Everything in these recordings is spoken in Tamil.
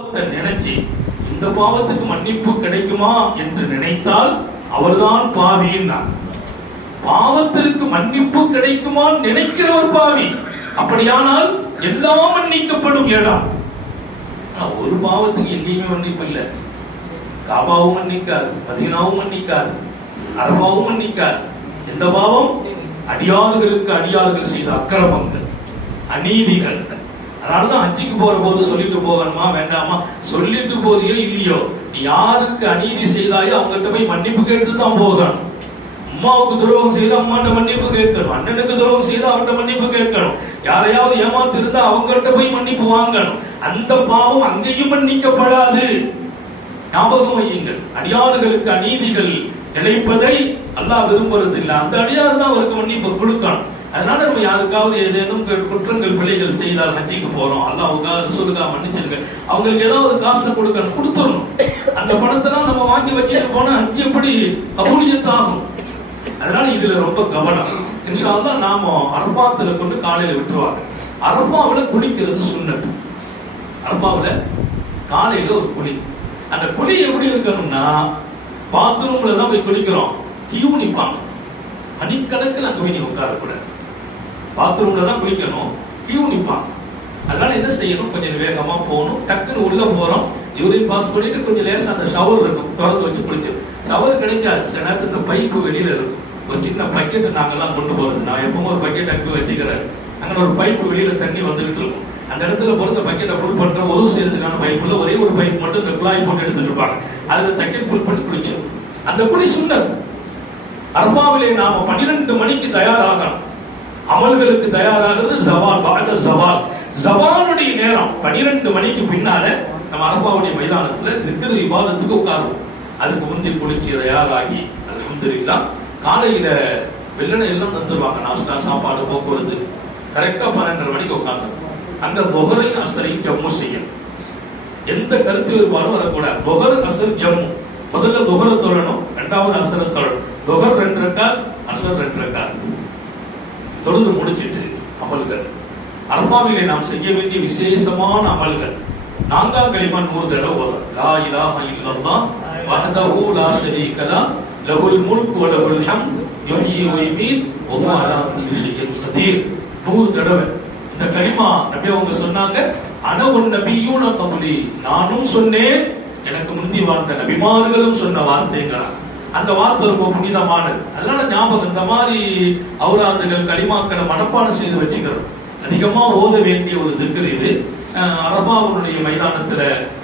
பாவத்தை நினைச்சு இந்த பாவத்துக்கு மன்னிப்பு கிடைக்குமா? என்று நினைத்தால் அவர்தான் பாவின்னா பாவத்திற்கு மன்னிப்பு கிடைக்குமா நினைக்கிறவர் பாவி. அப்படியானால் எல்லாம் மன்னிக்கப்படும் இடம் ஒரு பாவத்துக்கு எங்கேயுமே மன்னிப்பு இல்லை. காபாவும் மன்னிக்காது மதீனாவும் மன்னிக்காது அரபாவும் மன்னிக்காது. எந்த பாவம்? அடியார்களுக்கு அடியார்கள் செய்த அக்கிரமங்கள் அநீதிகள். அதனாலதான் ஹஜ்ஜிக்கு போற போது சொல்லிட்டு போகணுமா வேண்டாமா? சொல்லிட்டு போறியோ இல்லையோ நீ யாருக்கு அநீதி செய்தாயோ அவங்ககிட்ட போய் மன்னிப்பு கேட்டு தான் போகணும். அம்மாவுக்கு துரோகம் செய்து அம்மாட்ட மன்னிப்பு கேட்கணும். அண்ணனுக்கு துரோகம் செய்து அவர்கிட்ட மன்னிப்பு கேட்கணும். யாரையாவது ஏமாத்து இருந்தா அவங்கள்ட்ட போய் மன்னிப்பு வாங்கணும். அந்த பாவம் அங்கேயும் மன்னிக்கப்படாது. ஞாபகம் வையுங்கள். அடியாறுகளுக்கு அநீதிகள் நினைப்பதை அல்லாஹ் விரும்புறது இல்லை அந்த அடியார் தான் அவருக்கு மன்னிப்பு கொடுக்கணும். அதனால நம்ம யாருக்காவது ஏதேனும் குற்றங்கள் பிழைகள் செய்தால் ஹஜ்ஜிக்கு போறோம். அல்லாஹ்வுக்காக ரசூலுக்காக மன்னிச்சிருங்க. அவங்களுக்கு ஏதாவது காசு கொடுக்கணும் கொடுத்துடணும். அந்த பணத்தெல்லாம் நம்ம வாங்கி வச்சுட்டு போனா ஹஜ்ஜி எப்படி? கபூலியத்தாகும் அதனால இதுல ரொம்ப கவனம். இன்ஷால்லா நாம அரபாத்துல கொண்டு காலையில விட்டுருவாங்க. அரபாவில் குளிக்கிறது சுண்ணத்து. அரபாவுல காலையில ஒரு குழி அந்த குழி எப்படி இருக்கணும்னா பாத்ரூம்ல தான் போய் குளிக்கிறோம். தீவு நிப்பாங்க. மணிக்கணக்கில் அங்க போய் நீ உட்காரக்கூடாது. பாத்ரூம்ல தான் குளிக்கணும். கியூ நிப்பாங்க. அதனால என்ன செய்யணும்? கொஞ்சம் வேகமா போகணும். டக்குன்னு உள்ள போறோம். யூரின் பாஸ் பண்ணிட்டு கொஞ்சம் லேசா அந்த ஷவர் இருக்கும். திறந்து வச்சு குளிக்கணும் ஷவர் கிடைக்காது. சில நேரத்தில் இந்த பைப்பு வெளியில இருக்கும். ஒரு சின்ன பக்கெட் நாங்கெல்லாம் கொண்டு போறது. நான் எப்பவும் ஒரு பக்கெட் அங்கே வச்சுக்கிறேன். அங்கே ஒரு பைப்பு வெளியில தண்ணி வந்துகிட்டு இருக்கும். அந்த இடத்துல பொறுத்த பக்கெட்டை ஃபுல் பண்ற உதவு செய்யறதுக்கான பைப்புல ஒரே ஒரு பைப் மட்டும் இந்த குழாய் போட்டு எடுத்துட்டு இருப்பாங்க. அதுல தக்கெட் ஃபுல் பண்ணி குளிச்சோம் அந்த குழி சுண்ணது அர்மாவிலே நாம பன்னிரெண்டு மணிக்கு தயாராகணும். அமல்களுக்கு தயாராகிறது ஜவால் பாத ஜவால் ஜவாலுடைய நேரம் பன்னிரெண்டு மணிக்கு பின்னால நம்ம அரபாவுடைய மைதானத்துல இருக்கிற விவாதத்துக்கு உட்காருவோம். அதுக்கு முந்தி குளிச்சு தயாராகி அலமதுல்லா காலையில வெள்ளனை எல்லாம் தந்துருவாங்க. நாஸ்டா சாப்பாடு போக்குவரத்து. கரெக்டா பன்னெண்டரை மணிக்கு உட்காந்து அந்த பொகரையும் அசரையும் ஜம்மு செய்யணும். எந்த கருத்து வேறுபாடும் வரக்கூடாது. பொகர் அசர் ஜம்மு. முதல்ல பொகர தொழணும் ரெண்டாவது அசரை தொழணும். பொகர் ரெண்டு ரெக்கார் அசர் ரெண்டு ரெக்கார் தொழுது முடிச்சிட்டு அமல்கள். அரபாவிலே நாம் செய்ய வேண்டிய விசேஷமான அமல்கள். நான்காம் களிமா நூறு தடவை ஓதும் லா இலாஹ இல்லல்லா வஹதஹு லா ஷரீக லா லஹுல் முல்க் வ லஹுல் ஹம் யுஹ்யி வ யுமீத் வ ஹுவ அலா குல்லி ஷைஇன் கதீர். நூறு தடவை. இந்த களிமா நபி அவங்க சொன்னாங்க அன உன் நபியூன கபுலி. நானும் சொன்னேன் எனக்கு முந்தி வாழ்ந்த நபிமார்களும் சொன்ன வார்த்தைங்களா அந்த வார்த்தை ரொம்ப புனிதமானது. அதனால ஞாபகம் இந்த மாதிரி அவுராதுகள் களிமாக்களை மனப்பாடம் செய்து வச்சுக்கிறோம். அதிகமா ஓத வேண்டிய ஒரு திக்கர் இது. அரபாவுடைய மைதானத்துல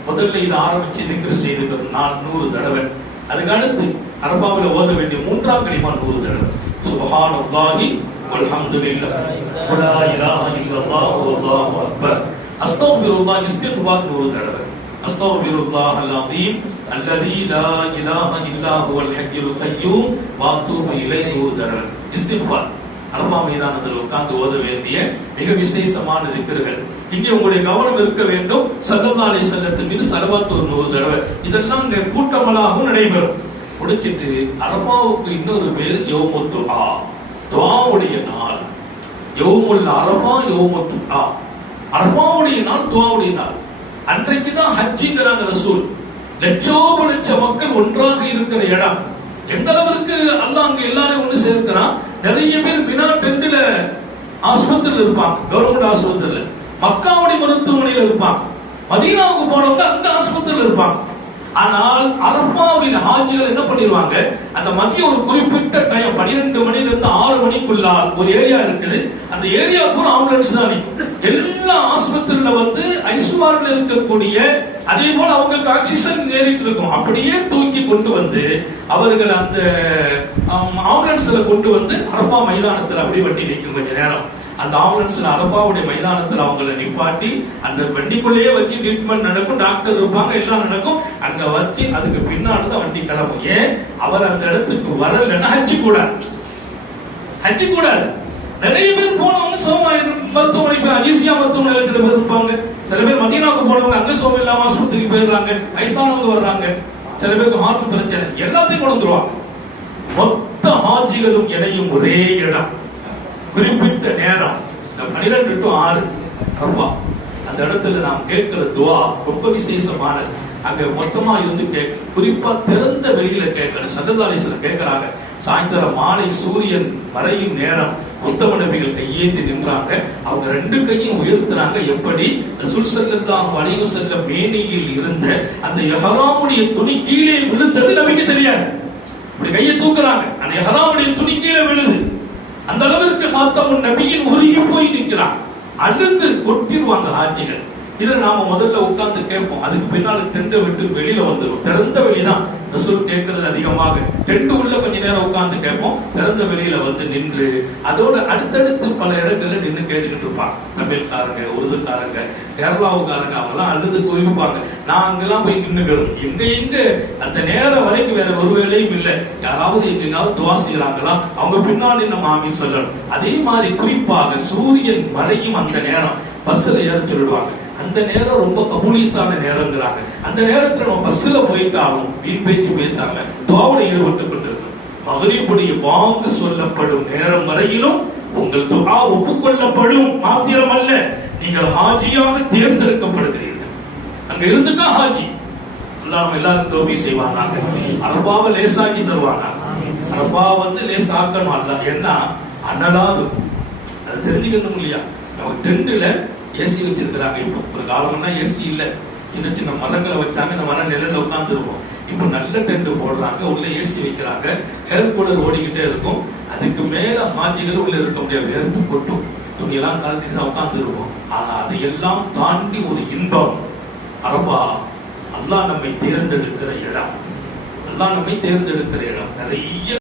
முதல்ல இதை ஆரம்பிச்சு திக்கர் செய்துக்கிறோம் நான் நூறு தடவை. அதுக்கு அடுத்து அரபாவில் ஓத வேண்டிய மூன்றாம் களிமா நூறு தடவை. சுபஹான் அல்லாஹி வல்ஹம்துலில்லாஹ். வலா இலாஹ இல்லல்லாஹ் வல்லாஹு அக்பர். அஸ்தக்ஃபிருல்லாஹ் இஸ்திக்ஃபார் நூறு தடவை. அஸ்தக்ஃபிருல்லாஹ் அல் அல்லதி லா இலாஹ இல்லா ஹுவல் ஹக்கில் கய்யூம் வஅத்தூபு இலை நூறு தடவை இஸ்திக்ஃபார் அரபா மைதானத்தில் உட்கார்ந்து ஓத வேண்டிய மிக விசேஷமான திக்கர்கள். இங்கே உங்களுடைய கவனம் இருக்க வேண்டும். சல்லமாலை சங்கத்தின் செல்லத்தின் மீது சலவாத்தூர் நூறு தடவை. இதெல்லாம் இங்கே கூட்டமலாகவும் நடைபெறும். முடிச்சிட்டு அரபாவுக்கு இன்னொரு பேர் யோமுத்து ஆ துவாவுடைய நாள். யோமுல் அரபா யோமுத்து ஆ அரபாவுடைய நாள் துவாவுடைய நாள். அன்றைக்கு தான் ஹஜ்ஜிங்கிறாங்க ரசூல். லட்சோப லட்ச மக்கள் ஒன்றாக இருக்கிற இடம். எந்த அளவிற்கு அல்லாஹ் அங்க எல்லாரையும் ஒண்ணு சேர்க்கிறான்? நிறைய பேர் வினா டென்ட்ல ஆஸ்பத்திரியில் இருப்பாங்க. கவர்மெண்ட் ஆஸ்பத்திரியில். மக்காவுடைய மருத்துவமனையில் இருப்பாங்க. மதீனாவுக்கு போனவங்க அந்த ஆஸ்பத்திரியில் இருப்பாங்க. ஆனால் அரபாவின் ஹாஜிகள் என்ன பண்ணிடுவாங்க அந்த மதியம் ஒரு குறிப்பிட்ட டைம் பன்னிரெண்டு மணில இருந்து ஆறு மணிக்குள்ளால் ஒரு ஏரியா இருக்குது. அந்த ஏரியா பூரா ஆம்புலன்ஸ் தான் நிற்கும். எல்லா ஆஸ்பத்திரியில வந்து ஐசுவார்ல இருக்கக்கூடிய அதே போல அவங்களுக்கு ஆக்சிஜன் ஏறிட்டு இருக்கும். அப்படியே தூக்கி கொண்டு வந்து அவர்கள் அந்த ஆம்புலன்ஸ்ல கொண்டு வந்து அரபா மைதானத்தில் அப்படியே வண்டி நிற்கும் கொஞ்ச நேரம். அந்த ஆம்புலன்ஸ்ல அரபாவுடைய மைதானத்துல அவங்கள நிப்பாட்டி அந்த வண்டிக்குள்ளேயே வச்சு ட்ரீட்மெண்ட் நடக்கும் டாக்டர் இருப்பாங்க எல்லாம் நடக்கும். அங்க வச்சு அதுக்கு பின்னாடி தான் வண்டி கிளம்பும். ஏன்? அவர் அந்த இடத்துக்கு வரலன்னா ஹஜ்ஜி கூடாது. ஹஜ்ஜி கூடாது. நிறைய பேர் போனவங்க சோமாயிரம் மருத்துவமனை அஜிசியா மருத்துவமனையில் சில பேர் இருப்பாங்க சில பேர் மதியனாவுக்கு போனவங்க அங்க சோம இல்லாம ஆஸ்பத்திரிக்கு போயிடுறாங்க வயசானவங்க வர்றாங்க. சில பேருக்கு ஹார்ட் பிரச்சனை. எல்லாத்தையும் கொண்டு வந்துருவாங்க. மொத்த ஹாஜிகளும் இணையும் ஒரே இடம். குறிப்பிட்ட நேரம் இந்த பனிரெண்டு டு ஆறு ரஃபா. அந்த இடத்துல நாம் கேட்கிற துவா ரொம்ப விசேஷமானது. அங்க மொத்தமா இருந்து கேட்க குறிப்பா திறந்த வெளியில கேட்கணும் சகதாலேஸ்வரர் கேட்கிறாங்க. சாயந்தரம் மாலை சூரியன் மறையும் நேரம் உத்தம நபிகள் கையேந்தி நின்றாங்க. அவங்க ரெண்டு கையும் உயர்த்துறாங்க. எப்படி? ரசூல் ஸல்லல்லாஹு வளைவு செல்ல மேனியில் இருந்த அந்த எஹராமுடைய துணி கீழே விழுந்தது நமக்கு தெரியாது. இப்படி கையை தூக்குறாங்க. அந்த எஹராமுடைய துணி அந்த அளவிற்கு ஹாத்தமுன் நபியின் உருகி போய் நிற்கிறான். அழுந்து கொட்டிடுவாங்க ஹாஜிகள். இதுல நாம முதல்ல உட்கார்ந்து கேட்போம். அதுக்கு பின்னால் டெண்ட் விட்டு வெளியில வந்துடும் திறந்த வெளிதான் ரசூல் கேட்கறது அதிகமாக. டெண்ட் உள்ள கொஞ்ச நேரம் உட்கார்ந்து கேட்போம். திறந்த வெளியில வந்து நின்று அதோட அடுத்தடுத்து பல இடங்கள்ல நின்று கேட்டுக்கிட்டு இருப்பாங்க. தமிழ்காரங்க உருதுக்காரங்க கேரளாவுக்காரங்க அவங்கெல்லாம் அழுது குவிப்பாங்க. நான் அங்கெல்லாம் போய் நின்றுக்கிறோம் எங்க எங்க? அந்த நேரம் வரைக்கும் வேற ஒரு வேலையும் இல்லை. யாராவது எங்கெங்காவது துவா செய்யறாங்களா அவங்க பின்னாடி நம்ம ஆமி சொல்லணும். அதே மாதிரி குறிப்பாக சூரியன் மறையும் அந்த நேரம். பஸ்ல ஏற சொல்லிடுவாங்க அந்த நேரம் ரொம்ப கபூலியத்தான நேரங்கிறாங்க அந்த நேரத்துல நம்ம பஸ்ல போயிட்டாலும் வீண் பேச்சு பேசாம துவாவில் ஈடுபட்டு கொண்டிருக்கோம் மகரிப்புடைய வாங்கு சொல்லப்படும் நேரம் வரையிலும் உங்கள் துவா ஒப்புக்கொள்ளப்படும் மாத்திரம் அல்ல நீங்கள் ஹாஜியாக தேர்ந்தெடுக்கப்படுகிறீர்கள். அங்க இருந்துட்டா ஹாஜி. நம்ம எல்லாரும் தோபி செய்வாங்க அரபாவை லேசாக்கி தருவாங்க அரபா வந்து லேசாக்கணும். அல்லாஹ் என்ன அனலா இருக்கும் அது தெரிஞ்சுக்கணும் இல்லையா? நம்ம டென்ட்ல ஏசி வச்சிருக்கிறாங்க. இப்போ ஒரு காலமெல்லாம் ஏசி இல்லை. சின்ன சின்ன மரங்களை வச்சாங்க. இந்த மரம் நிழல்ல உட்காந்துருவோம் இப்போ நல்ல டென்ட் போடுறாங்க. உள்ள ஏசி வைக்கிறாங்க. ஏர் கூலர் ஓடிக்கிட்டே இருக்கும். அதுக்கு மேல ஹாஜிகள் உள்ள இருக்க முடியாது. வேர்த்து கொட்டும். துணியெல்லாம் கலந்துட்டு தான் உட்காந்துருவோம் ஆனா அதையெல்லாம் தாண்டி ஒரு இன்பம். அரபா அல்லாஹ் நம்மை தேர்ந்தெடுக்கிற இடம். அல்லாஹ் நம்மை தேர்ந்தெடுக்கிற இடம். நிறைய